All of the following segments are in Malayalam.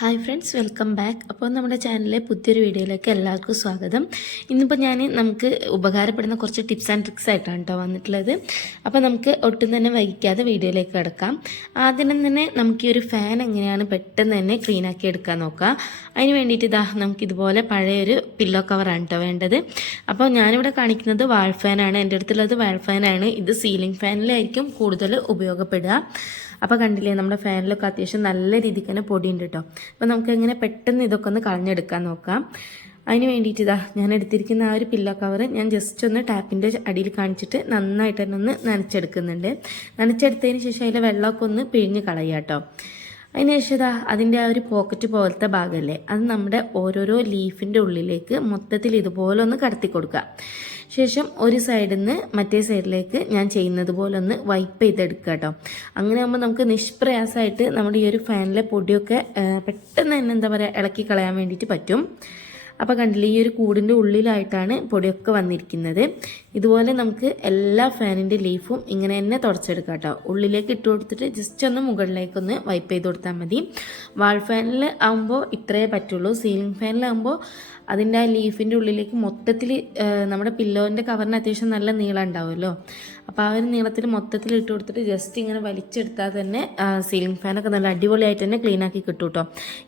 Hi friends welcome back. അപ്പോൾ നമ്മുടെ ചാനലിലെ പുതിയൊരു വീഡിയോയിലേക്ക് എല്ലാവർക്കും സ്വാഗതം. ഇന്നിപ്പോൾ ഞാൻ നമുക്ക് ഉപകാരപ്പെടുന്ന കുറച്ച് ടിപ്സ് ആൻഡ് ട്രിക്സ് ആയിട്ടാണ് കേട്ടോ വന്നിട്ടുള്ളത്. അപ്പോൾ നമുക്ക് ഒട്ടും തന്നെ വൈകിക്കാതെ വീഡിയോയിലേക്ക് കിടക്കാം. ആദ്യം തന്നെ നമുക്ക് ഈ ഒരു ഫാൻ എങ്ങനെയാണ് പെട്ടെന്ന് തന്നെ ക്ലീൻ ആക്കി എടുക്കാൻ നോക്കാം അതിന് വേണ്ടിയിട്ട് ഇതാ നമുക്ക് ഇതുപോലെ പഴയൊരു പില്ലോ കവറാണ് കേട്ടോ വേണ്ടത്. അപ്പോൾ ഞാനിവിടെ കാണിക്കുന്നത് വാൾ ഫാനാണ് എന്റെ അടുത്തുള്ളത് വാൾ ഫാനാണ് ഇത് സീലിംഗ് ഫാനിലായിരിക്കും കൂടുതൽ ഉപയോഗപ്പെടുക. അപ്പോൾ കണ്ടില്ലേ നമ്മുടെ ഫാനിലൊക്കെ അത്യാവശ്യം നല്ല രീതിക്ക് തന്നെ പൊടിയുണ്ട് കേട്ടോ. അപ്പോൾ നമുക്ക് എങ്ങനെ പെട്ടെന്ന് ഇതൊക്കെ ഒന്ന് കളഞ്ഞെടുക്കാൻ നോക്കാം. അതിന് വേണ്ടിയിട്ട് ഇതാ ഞാൻ എടുത്തിരിക്കുന്ന ആ ഒരു പില്ലോ കവർ ഞാൻ ജസ്റ്റ് ഒന്ന് ടാപ്പിന്റെ അടിയിൽ കാണിച്ചിട്ട് നന്നായിട്ട് തന്നെ ഒന്ന് നനച്ചെടുക്കുന്നുണ്ട്. നനച്ചെടുത്തതിന് ശേഷം അതിലെ വെള്ളമൊക്കെ ഒന്ന് പിഴിഞ്ഞ് കളയാം കേട്ടോ അതിന് ശേഷം ഇതാ അതിന്റെ ആ ഒരു പോക്കറ്റ് പോലത്തെ ഭാഗമല്ലേ അത് നമ്മുടെ ഓരോരോ ലീഫിന്റെ ഉള്ളിലേക്ക് മൊത്തത്തിൽ ഇതുപോലെ ഒന്ന് കടത്തി കൊടുക്കുക ശേഷം ഒരു സൈഡിൽ നിന്ന് മറ്റേ സൈഡിലേക്ക് ഞാൻ ചെയ്യുന്നത് പോലെ ഒന്ന് വൈപ്പ് ചെയ്തെടുക്കുക കേട്ടോ അങ്ങനെ ആകുമ്പോൾ നമുക്ക് നിഷ്പ്രയാസമായിട്ട് നമ്മുടെ ഈ ഒരു ഫാനിലെ പൊടിയൊക്കെ പെട്ടെന്ന് തന്നെ എന്താ പറയുക ഇളക്കി കളയാൻ വേണ്ടിയിട്ട് പറ്റും. അപ്പോൾ കണ്ടില്ലേ ഈ ഒരു കൂടിന്റെ ഉള്ളിലായിട്ടാണ് പൊടിയൊക്കെ വന്നിരിക്കുന്നത്. ഇതുപോലെ നമുക്ക് എല്ലാ ഫാനിന്റെ ലീഫും ഇങ്ങനെ തന്നെ തുടച്ചെടുക്കാം കേട്ടോ. ഉള്ളിലേക്ക് ഇട്ട് കൊടുത്തിട്ട് ജസ്റ്റ് ഒന്ന് മുകളിലേക്കൊന്ന് വൈപ്പ് ചെയ്ത് കൊടുത്താൽ മതി. വാൾ ഫാനിൽ ആകുമ്പോൾ ഇത്രയേ പറ്റുള്ളൂ. സീലിംഗ് ഫാനിലാകുമ്പോൾ അതിന്റെ ആ ലീഫിന്റെ ഉള്ളിലേക്ക് മൊത്തത്തിൽ നമ്മുടെ പില്ലോന്റെ കവറിന് അത്യാവശ്യം നല്ല നീളം ഉണ്ടാവുമല്ലോ. അപ്പോൾ ആ ഒരു നീളത്തിൽ മൊത്തത്തിൽ ഇട്ട് കൊടുത്തിട്ട് ജസ്റ്റ് ഇങ്ങനെ വലിച്ചെടുത്താൽ തന്നെ സീലിംഗ് ഫാനൊക്കെ നല്ല അടിപൊളിയായിട്ട് തന്നെ ക്ലീൻ ആക്കി കിട്ടും കേട്ടോ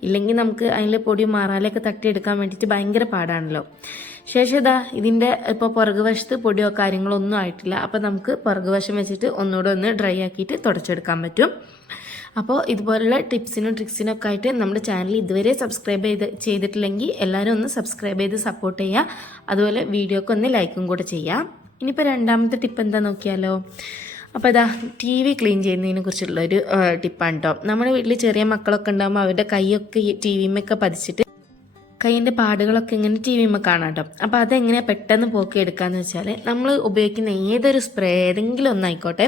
ഇല്ലെങ്കിൽ നമുക്ക് അതിൽ പൊടി മാറാലൊക്കെ തട്ടിയെടുക്കാൻ വേണ്ടിയിട്ട് ഭയങ്കര പാടാണല്ലോ. ശേഷം ഇതാ ഇതിന്റെ ഇപ്പോൾ പുറകുവശത്ത് പൊടിയോ കാര്യങ്ങളോ ഒന്നും ആയിട്ടില്ല. അപ്പോൾ നമുക്ക് പുറകുവശം വെച്ചിട്ട് ഒന്നുകൂടെ ഒന്ന് ഡ്രൈ ആക്കിയിട്ട് തുടച്ചെടുക്കാൻ പറ്റും. അപ്പോൾ ഇതുപോലുള്ള ടിപ്സിനും ട്രിക്സിനും ഒക്കെ ആയിട്ട് നമ്മുടെ ചാനൽ ഇതുവരെ സബ്സ്ക്രൈബ് ചെയ്ത് ചെയ്തിട്ടില്ലെങ്കിൽ എല്ലാവരും ഒന്ന് സബ്സ്ക്രൈബ് ചെയ്ത് സപ്പോർട്ട് ചെയ്യുക. അതുപോലെ വീഡിയോക്ക് ഒന്ന് ലൈക്കും കൂടെ ചെയ്യുക. ഇനിയിപ്പോൾ രണ്ടാമത്തെ ടിപ്പ് എന്താ നോക്കിയാലോ? അപ്പോൾ ഇതാ ടി വി ക്ലീൻ ചെയ്യുന്നതിനെ കുറിച്ചുള്ള ഒരു ടിപ്പാണ് കേട്ടോ നമ്മുടെ വീട്ടിൽ ചെറിയ മക്കളൊക്കെ ഉണ്ടാകുമ്പോൾ അവരുടെ കൈയൊക്കെ ടി വിമൊക്കെ പതിച്ചിട്ട് കൈയിന്റെ പാടുകളൊക്കെ ഇങ്ങനെ ടി വിമ്മ കാണാം കേട്ടോ അപ്പോൾ അതെങ്ങനെ പെട്ടെന്ന് എടുക്കാന്ന് വെച്ചാൽ നമ്മൾ ഉപയോഗിക്കുന്ന ഏതൊരു സ്പ്രേ ഏതെങ്കിലും ഒന്നായിക്കോട്ടെ.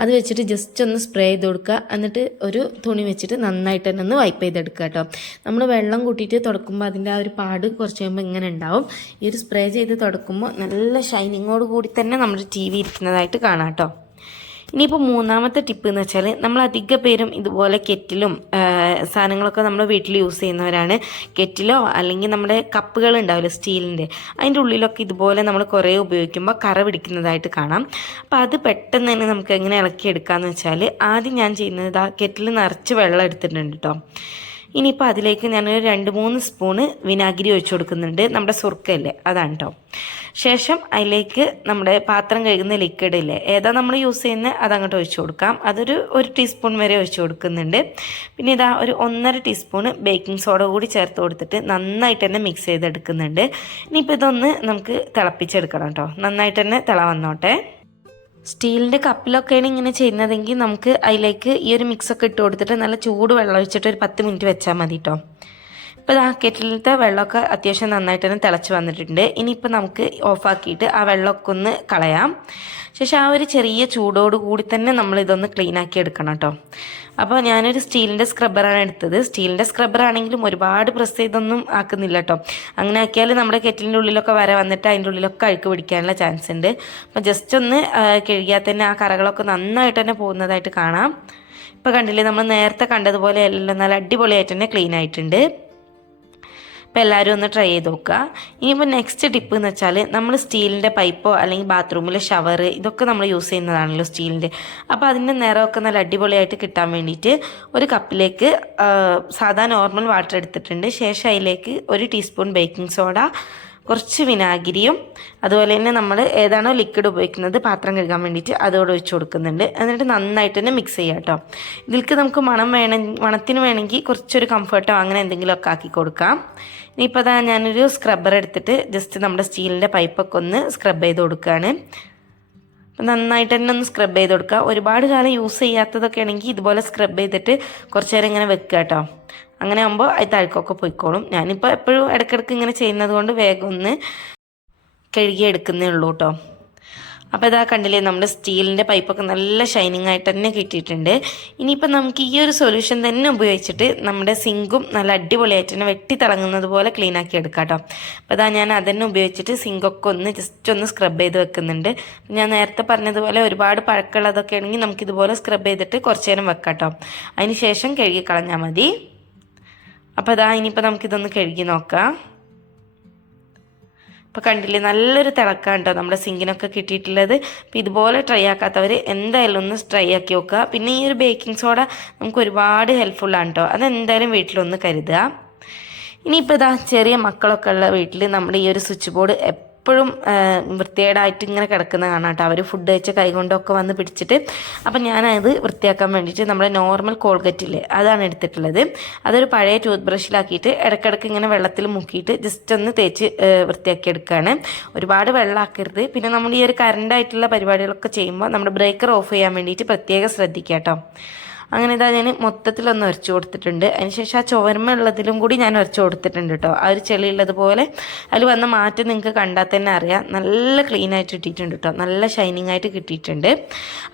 അത് വെച്ചിട്ട് ജസ്റ്റ് ഒന്ന് സ്പ്രേ ചെയ്ത് കൊടുക്കുക. എന്നിട്ട് ഒരു തുണി വെച്ചിട്ട് നന്നായിട്ട് തന്നെ ഒന്ന് വൈപ്പ് ചെയ്തെടുക്കുക കേട്ടോ നമ്മൾ വെള്ളം കൂട്ടിയിട്ട് തുടക്കുമ്പോൾ അതിന്റെ ആ ഒരു പാട് കുറച്ച് കഴിയുമ്പോൾ ഇങ്ങനെ ഉണ്ടാവും. ഈ ഒരു സ്പ്രേ ചെയ്ത് തുടക്കുമ്പോൾ നല്ല ഷൈനിങ്ങോട് കൂടി തന്നെ നമ്മുടെ ടി വി ഇരിക്കുന്നതായിട്ട് കാണാം കേട്ടോ ഇനിയിപ്പോൾ മൂന്നാമത്തെ ടിപ്പ് എന്ന് വെച്ചാൽ നമ്മൾ അധിക പേരും ഇതുപോലെ കെറ്റിലും സാധനങ്ങളൊക്കെ നമ്മൾ വീട്ടിൽ യൂസ് ചെയ്യുന്നവരാണ്. കെറ്റിലോ അല്ലെങ്കിൽ നമ്മുടെ കപ്പുകൾ ഉണ്ടാവില്ല സ്റ്റീലിന്റെ അതിന്റെ ഉള്ളിലൊക്കെ ഇതുപോലെ നമ്മൾ കുറേ ഉപയോഗിക്കുമ്പോൾ കറ പിടിക്കുന്നതായിട്ട് കാണാം. അപ്പോൾ അത് പെട്ടെന്ന് തന്നെ നമുക്ക് എങ്ങനെ ഇളക്കിയെടുക്കാമെന്ന് വെച്ചാൽ ആദ്യം ഞാൻ ചെയ്യുന്നത് ആ കെറ്റിൽ നിറച്ച് വെള്ളം എടുത്തിട്ടുണ്ട് കേട്ടോ ഇനിയിപ്പോൾ അതിലേക്ക് ഞാനൊരു രണ്ട് മൂന്ന് സ്പൂണ് വിനാഗിരി ഒഴിച്ചു കൊടുക്കുന്നുണ്ട്. നമ്മുടെ സുർക്കയില്ലേ? അതാണ് കേട്ടോ ശേഷം അതിലേക്ക് നമ്മുടെ പാത്രം കഴുകുന്ന ലിക്വിഡ് ഇല്ലേ? ഏതാ നമ്മൾ യൂസ് ചെയ്യുന്നത് അതങ്ങോട്ട് ഒഴിച്ചു കൊടുക്കാം. അതൊരു ഒരു ടീസ്പൂൺ വരെ ഒഴിച്ചു കൊടുക്കുന്നുണ്ട്. പിന്നെ ഇതാ ഒരു ഒന്നര ടീസ്പൂണ് ബേക്കിംഗ് സോഡ കൂടി ചേർത്ത് കൊടുത്തിട്ട് നന്നായിട്ട് തന്നെ മിക്സ് ചെയ്തെടുക്കുന്നുണ്ട്. ഇനിയിപ്പോൾ ഇതൊന്ന് നമുക്ക് തിളപ്പിച്ചെടുക്കണം കേട്ടോ നന്നായിട്ട് തന്നെ തിള വന്നോട്ടെ. സ്റ്റീലിന്റെ കപ്പിലൊക്കെയാണ് ഇങ്ങനെ ചെയ്യുന്നതെങ്കിൽ നമുക്ക് അതിലേക്ക് ഈ ഒരു മിക്സൊക്കെ ഇട്ട് കൊടുത്തിട്ട് നല്ല ചൂട് വെള്ളം ഒഴിച്ചിട്ട് ഒരു പത്ത് മിനിറ്റ് വെച്ചാൽ മതി കേട്ടോ ഇപ്പോൾ ആ കെറ്റിലത്തെ വെള്ളമൊക്കെ അത്യാവശ്യം നന്നായിട്ട് തന്നെ തിളച്ച് വന്നിട്ടുണ്ട്. ഇനിയിപ്പോൾ നമുക്ക് ഓഫാക്കിയിട്ട് ആ വെള്ളമൊക്കെ ഒന്ന് കളയാം. ശേഷം ആ ഒരു ചെറിയ ചൂടോട് കൂടി തന്നെ നമ്മൾ ഇതൊന്ന് ക്ലീൻ ആക്കി എടുക്കണം കേട്ടോ. അപ്പോൾ ഞാനൊരു സ്റ്റീലിന്റെ സ്ക്രബ്ബറാണ് എടുത്തത്. സ്റ്റീലിന്റെ സ്ക്രബ്ബറാണെങ്കിലും ഒരുപാട് പ്രസ് ചെയ്തൊന്നും ആക്കുന്നില്ല കേട്ടോ. അങ്ങനെ ആക്കിയാൽ നമ്മുടെ കെറ്റിലിന്റെ ഉള്ളിലൊക്കെ വര വന്നിട്ട് അതിന്റെ ഉള്ളിലൊക്കെ അഴുക്ക് പിടിക്കാനുള്ള ചാൻസ് ഉണ്ട്. അപ്പോൾ ജസ്റ്റ് ഒന്ന് കഴുകിയാൽ തന്നെ ആ കറകളൊക്കെ നന്നായിട്ട് തന്നെ പോകുന്നതായിട്ട് കാണാം. ഇപ്പോൾ കണ്ടില്ലേ നമ്മൾ നേരത്തെ കണ്ടതുപോലെ എല്ലാം നല്ല അടിപൊളിയായിട്ട് തന്നെ ക്ലീൻ ആയിട്ടുണ്ട്. അപ്പോൾ എല്ലാവരും ഒന്ന് ട്രൈ ചെയ്ത് നോക്കുക ഇനിയിപ്പോൾ നെക്സ്റ്റ് ടിപ്പ് എന്ന് വെച്ചാൽ നമ്മൾ സ്റ്റീലിന്റെ പൈപ്പോ അല്ലെങ്കിൽ ബാത്റൂമിലെ ഷവർ ഇതൊക്കെ നമ്മൾ യൂസ് ചെയ്യുന്നതാണല്ലോ സ്റ്റീലിന്റെ അപ്പോൾ അതിന്റെ നിറമൊക്കെ നല്ല അടിപൊളിയായിട്ട് കിട്ടാൻ വേണ്ടിയിട്ട് ഒരു കപ്പിലേക്ക് സാധാ നോർമൽ വാട്ടർ എടുത്തിട്ടുണ്ട്. ശേഷം അതിലേക്ക് ഒരു ടീസ്പൂൺ ബേക്കിംഗ് സോഡ കുറച്ച് വിനാഗിരിയും അതുപോലെ തന്നെ നമ്മൾ ഏതാണോ ലിക്വിഡ് ഉപയോഗിക്കുന്നത് പാത്രം കഴുകാൻ വേണ്ടിയിട്ട് അതോടെ ഒഴിച്ച് കൊടുക്കുന്നുണ്ട്. എന്നിട്ട് നന്നായിട്ട് തന്നെ മിക്സ് ചെയ്യാം കേട്ടോ ഇതിൽക്ക് നമുക്ക് മണം വേണം മണത്തിന് വേണമെങ്കിൽ കുറച്ചൊരു കംഫർട്ടോ അങ്ങനെ എന്തെങ്കിലുമൊക്കെ ആക്കി കൊടുക്കാം. ഇനിയിപ്പോൾ അതാ ഞാനൊരു സ്ക്രബ്ബർ എടുത്തിട്ട് ജസ്റ്റ് നമ്മുടെ സ്റ്റീലിന്റെ പൈപ്പൊക്കെ ഒന്ന് സ്ക്രബ് ചെയ്ത് കൊടുക്കുകയാണ് നന്നായിട്ട് തന്നെ ഒന്ന് സ്ക്രബ് ചെയ്ത് കൊടുക്കുക ഒരുപാട് കാലം യൂസ് ചെയ്യാത്തതൊക്കെ ആണെങ്കിൽ ഇതുപോലെ സ്ക്രബ് ചെയ്തിട്ട് കുറച്ച് നേരം ഇങ്ങനെ വെക്കുക കേട്ടോ അങ്ങനെ ആകുമ്പോൾ അത് തഴുക്കൊക്കെ പോയിക്കോളും. ഞാനിപ്പോൾ എപ്പോഴും ഇടയ്ക്കിടയ്ക്ക് ഇങ്ങനെ ചെയ്യുന്നത് കൊണ്ട് വേഗം ഒന്ന് കഴുകി എടുക്കുന്നേ ഉള്ളൂ കേട്ടോ അപ്പോൾ ഇതാ കണ്ടില്ലേ നമ്മുടെ സ്റ്റീലിന്റെ പൈപ്പൊക്കെ നല്ല ഷൈനിങ് ആയിട്ട് തന്നെ കിട്ടിയിട്ടുണ്ട്. ഇനിയിപ്പോൾ നമുക്ക് ഈ ഒരു സൊല്യൂഷൻ തന്നെ ഉപയോഗിച്ചിട്ട് നമ്മുടെ സിങ്കും നല്ല അടിപൊളിയായിട്ട് തന്നെ വെട്ടി തിളങ്ങുന്നത് പോലെ ക്ലീൻ ആക്കി എടുക്കാം കേട്ടോ അപ്പോൾ ഇതാ ഞാൻ അതന്നെ ഉപയോഗിച്ചിട്ട് സിങ്കൊക്കെ ഒന്ന് ജസ്റ്റ് ഒന്ന് സ്ക്രബ് ചെയ്ത് വെക്കുന്നുണ്ട്. ഞാൻ നേരത്തെ പറഞ്ഞതുപോലെ ഒരുപാട് പഴക്കമുള്ളതൊക്കെ ആണെങ്കിൽ നമുക്കിതുപോലെ സ്ക്രബ് ചെയ്തിട്ട് കുറച്ച് നേരം വെക്കാം കേട്ടോ അതിന് ശേഷം കഴുകി കളഞ്ഞാൽ മതി. അപ്പോൾ അതാ ഇനിയിപ്പോൾ നമുക്കിതൊന്ന് കഴുകി നോക്കാം. ഇപ്പം കണ്ടില്ലേ നല്ലൊരു തിളക്കാണ് കേട്ടോ നമ്മുടെ സിങ്കിനൊക്കെ കിട്ടിയിട്ടുള്ളത്. അപ്പോൾ ഇതുപോലെ ട്രൈ ആക്കാത്തവർ എന്തായാലും ഒന്ന് ട്രൈ ആക്കി നോക്കുക. പിന്നെ ഈ ഒരു ബേക്കിംഗ് സോഡ നമുക്ക് ഒരുപാട് ഹെൽപ്ഫുള്ളാണ് കേട്ടോ. അതെന്തായാലും വീട്ടിലൊന്ന് കരുതുക. ഇനിയിപ്പോൾ ഇതാ ചെറിയ മക്കളൊക്കെ ഉള്ള വീട്ടിൽ നമ്മുടെ ഈ ഒരു സ്വിച്ച് ബോർഡ് എപ്പോഴും വൃത്തികേടായിട്ട് ഇങ്ങനെ കിടക്കുന്ന കാണാം കേട്ടോ അവർ ഫുഡ് കഴിച്ച കൈകൊണ്ടൊക്കെ വന്ന് പിടിച്ചിട്ട് അപ്പം ഞാനത് വൃത്തിയാക്കാൻ വേണ്ടിയിട്ട് നമ്മുടെ നോർമൽ കോൾഗറ്റില്ലേ അതാണ് എടുത്തിട്ടുള്ളത്. അതൊരു പഴയ ടൂത്ത് ബ്രഷിലാക്കിയിട്ട് ഇടയ്ക്കിടയ്ക്ക് ഇങ്ങനെ വെള്ളത്തിൽ മുക്കിയിട്ട് ജസ്റ്റ് ഒന്ന് തേച്ച് വൃത്തിയാക്കി എടുക്കുകയാണ് ഒരുപാട് വെള്ളമാക്കരുത് പിന്നെ നമ്മൾ ഈ ഒരു കറണ്ടായിട്ടുള്ള പരിപാടികളൊക്കെ ചെയ്യുമ്പോൾ നമ്മുടെ ബ്രേക്കർ ഓഫ് ചെയ്യാൻ വേണ്ടിയിട്ട് പ്രത്യേകം ശ്രദ്ധിക്കുക കേട്ടോ അങ്ങനെ ഇതാ ഞാൻ മൊത്തത്തിലൊന്ന് ഉരച്ചു കൊടുത്തിട്ടുണ്ട്. അതിനുശേഷം ആ ചോരമ ഉള്ളതിലും കൂടി ഞാൻ ഉരച്ചു കൊടുത്തിട്ടുണ്ട് കേട്ടോ ആ ഒരു ചെളിയുള്ളതുപോലെ അതിൽ വന്ന മാറ്റം നിങ്ങൾക്ക് കണ്ടാൽ തന്നെ അറിയാം. നല്ല ക്ലീൻ ആയിട്ട് കിട്ടിയിട്ടുണ്ട് കേട്ടോ നല്ല ഷൈനിങ് ആയിട്ട് കിട്ടിയിട്ടുണ്ട്.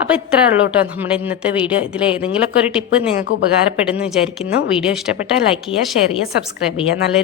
അപ്പോൾ ഇത്രേ ഉള്ളൂ കേട്ടോ നമ്മുടെ ഇന്നത്തെ വീഡിയോ ഇതിൽ ഏതെങ്കിലുമൊക്കെ ഒരു ടിപ്പ് നിങ്ങൾക്ക് ഉപകാരപ്പെടുമെന്ന് വിചാരിക്കുന്നു. വീഡിയോ ഇഷ്ടപ്പെട്ടാൽ ലൈക്ക് ചെയ്യുക ഷെയർ ചെയ്യുക സബ്സ്ക്രൈബ് ചെയ്യുക. നല്ലൊരു